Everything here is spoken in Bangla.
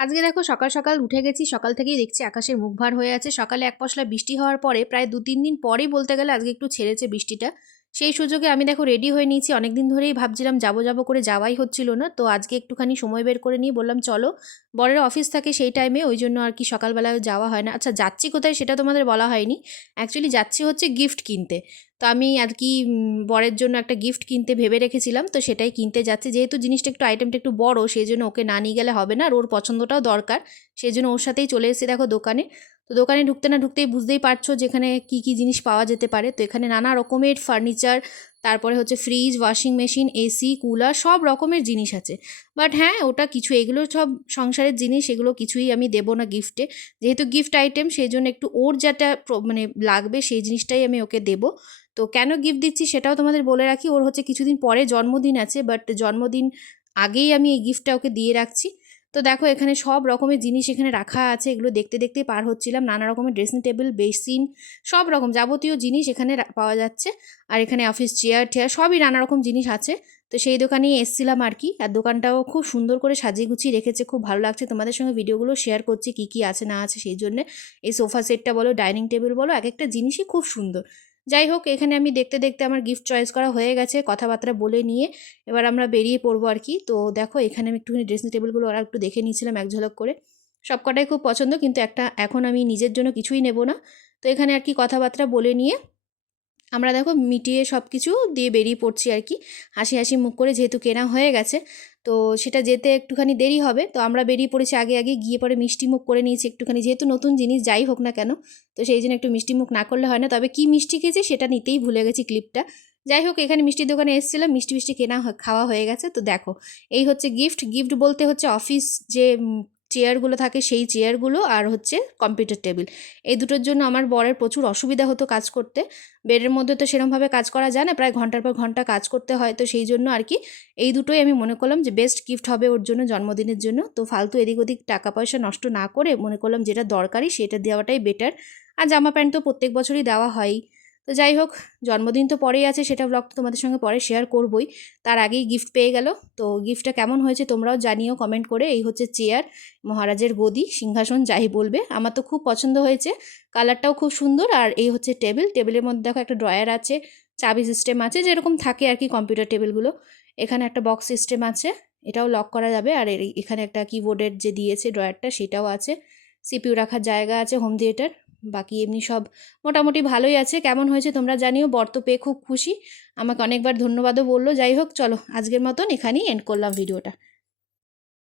আজকে দেখো সকাল সকাল উঠে গেছি। সকাল থেকেই দেখছি আকাশের মুখ ভার হয়ে আছে। সকালে এক পশলা বৃষ্টি হওয়ার পরে প্রায় ২-৩ দিন পরেই বলতে গেলে আজকে একটু ছেড়েছে বৃষ্টিটা। সেই সুযোগে আমি দেখো রেডি হয়ে নিয়েছি। অনেকদিন ধরেই ভাবছিলাম যাবো, যাবো করে যাওয়াই হচ্ছিল না। তো আজকে একটুখানি সময় বের করে নিয়ে বললাম চলো। বরের অফিস থাকে সেই টাইমে, ওইজন্য আর কি সকালবেলায় যাওয়া হয় না। আচ্ছা যাচ্ছি কোথায় সেটা তোমাদের বলা হয়নি। অ্যাকচুয়ালি যাচ্ছি হচ্ছে গিফট কিনতে। তো আমি আর কি বরের জন্য একটা গিফট কিনতে ভেবে রেখেছিলাম, তো সেটাই কিনতে যাচ্ছি। যেহেতু জিনিসটা একটু আইটেমটা একটু বড়, সেই জন্য ওকে না নিয়ে গেলে হবে না, আর ওর পছন্দটাও দরকার। সেই জন্য ওর সাথেই চলে এসেছি দেখো দোকানে। তো দোকানে ঢুকতে না ঢুকতেই বুঝতেই পারছো যেখানে কি কি জিনিস পাওয়া যেতে পারে। তো এখানে নানা রকমের ফার্নিচার, তারপরে হচ্ছে fridge, washing machine, AC, cooler, সব রকমের জিনিস আছে। বাট হ্যাঁ, ওটা কিছু এগুলো সব সংসারের জিনিস, এগুলো কিছুই আমি দেবো না গিফটে। যেহেতু গিফট আইটেম, সেই জন্য একটু ওর যেটা মানে লাগবে সেই জিনিসটাই আমি ওকে দেবো। তো কেন গিফট দিচ্ছি সেটাও তোমাদের বলে রাখি। ওর হচ্ছে কিছুদিন পরে জন্মদিন আছে, বাট জন্মদিন আগেই আমি এই গিফটটা ওকে দিয়ে রাখছি। তো দেখো এখানে সব রকমের জিনিস এখানে রাখা আছে। এগুলো দেখতে দেখতে পার হচ্ছিলাম। নানা রকমের ড্রেসিং টেবিল, বেসিন, সব রকম যাবতীয় জিনিস এখানে পাওয়া যাচ্ছে। আর এখানে অফিস চেয়ার টেয়ার সবই নানা রকম জিনিস আছে। তো সেই দোকানেই এসছিলাম আর কি। আর দোকানটাও খুব সুন্দর করে সাজিয়ে গুছিয়ে রেখেছে, খুব ভালো লাগছে। তোমাদের সঙ্গে ভিডিওগুলো শেয়ার করছি কী কী আছে না আছে সেই জন্যে। এই সোফা সেটটা বলো, ডাইনিং টেবিল বলো, এক একটা জিনিসই খুব সুন্দর। যাই হোক, এখানে আমি দেখতে দেখতে আমার গিফট চয়েস করা হয়ে গেছে, কথাবার্তা বলে নিয়ে এবার আমরা বেরিয়ে পড়বো আর কি। তো দেখো এখানে আমি একটুখানি ড্রেসিং টেবিলগুলো ওরা একটু দেখে নিয়েছিলাম এক ঝলক করে। সব কটাই খুব পছন্দ, কিন্তু একটা এখন আমি নিজের জন্য কিছুই নেব না। তো এখানে আর কি কথাবার্তা বলে নিয়ে আমরা দেখো মিটিয়ে সব কিছু দিয়ে বেরিয়ে পড়ছি আর কি, হাসি হাসি মুখ করে, যেহেতু কেনা হয়ে গেছে। তো সেটা যেতে একটুখানি দেরি হবে, তো আমরা বেরিয়ে পড়েছি আগে আগে গিয়ে পরে মিষ্টি মুখ করে নিয়েছি একটুখানি, যেহেতু নতুন জিনিস যাই হোক না কেন। তো সেই জন্য একটু মিষ্টি মুখ না করলে হয় না। তবে কি মিষ্টি খেয়েছি সেটা নিতেই ভুলে গেছি ক্লিপটা। যাই হোক, এখানে মিষ্টির দোকানে এসেছিলাম, মিষ্টি মিষ্টি কেনা খাওয়া হয়ে গেছে। তো দেখো এই হচ্ছে গিফট। গিফট বলতে হচ্ছে অফিস যে চেয়ারগুলো থাকে সেই চেয়ারগুলো, আর হচ্ছে কম্পিউটার টেবিল। এই দুটোর জন্য আমার বরের প্রচুর অসুবিধা হতো কাজ করতে। বেডের মধ্যে তো সেরকমভাবে কাজ করা যায় না, প্রায় ঘন্টার পর ঘন্টা কাজ করতে হয়। তো সেই জন্য আর কি এই দুটোই আমি মনে করলাম যে বেস্ট গিফট হবে ওর জন্য জন্মদিনের জন্য। তো ফালতু এদিক ওদিক টাকা পয়সা নষ্ট না করে মনে করলাম যেটা দরকারি সেটা দেওয়াটাই বেটার। আর জামা প্যান্ট তো প্রত্যেক বছরই দেওয়া হয়ই। তো যাই হোক, জন্মদিন তো পরেই আছে, সেটা ব্লগ তো তোমাদের সঙ্গে পরে শেয়ার করবই। তার আগেই গিফট পেয়ে গেল। তো গিফটটা কেমন হয়েছে তোমরাও জানিও কমেন্ট করে। এই হচ্ছে চেয়ার, মহারাজের গদি, সিংহাসন যাই বলবে, আমার তো খুব পছন্দ হয়েছে। কালারটাও খুব সুন্দর। আর এই হচ্ছে টেবিল, টেবিলের মধ্যে দেখো একটা ড্রয়ার আছে, চাবি সিস্টেম আছে, যেরকম থাকে আর কি কম্পিউটার টেবিলগুলো। এখানে একটা বক্স সিস্টেম আছে, এটাও লক করা যাবে। আর এখানে একটা কিবোর্ডের যে দিয়েছে ড্রয়ারটা সেটাও আছে, সিপিইউ রাখার জায়গা আছে, হোম থিয়েটার। বাকি এমনি সব মোটামুটি ভালোই আছে। কেমন হয়েছে তোমরা জানিও। বর তো পেয়ে খুব খুশি, আমাকে অনেকবার ধন্যবাদও বললো। যাই হোক চলো, আজকের মতন এখানেই এন্ড করলাম ভিডিওটা।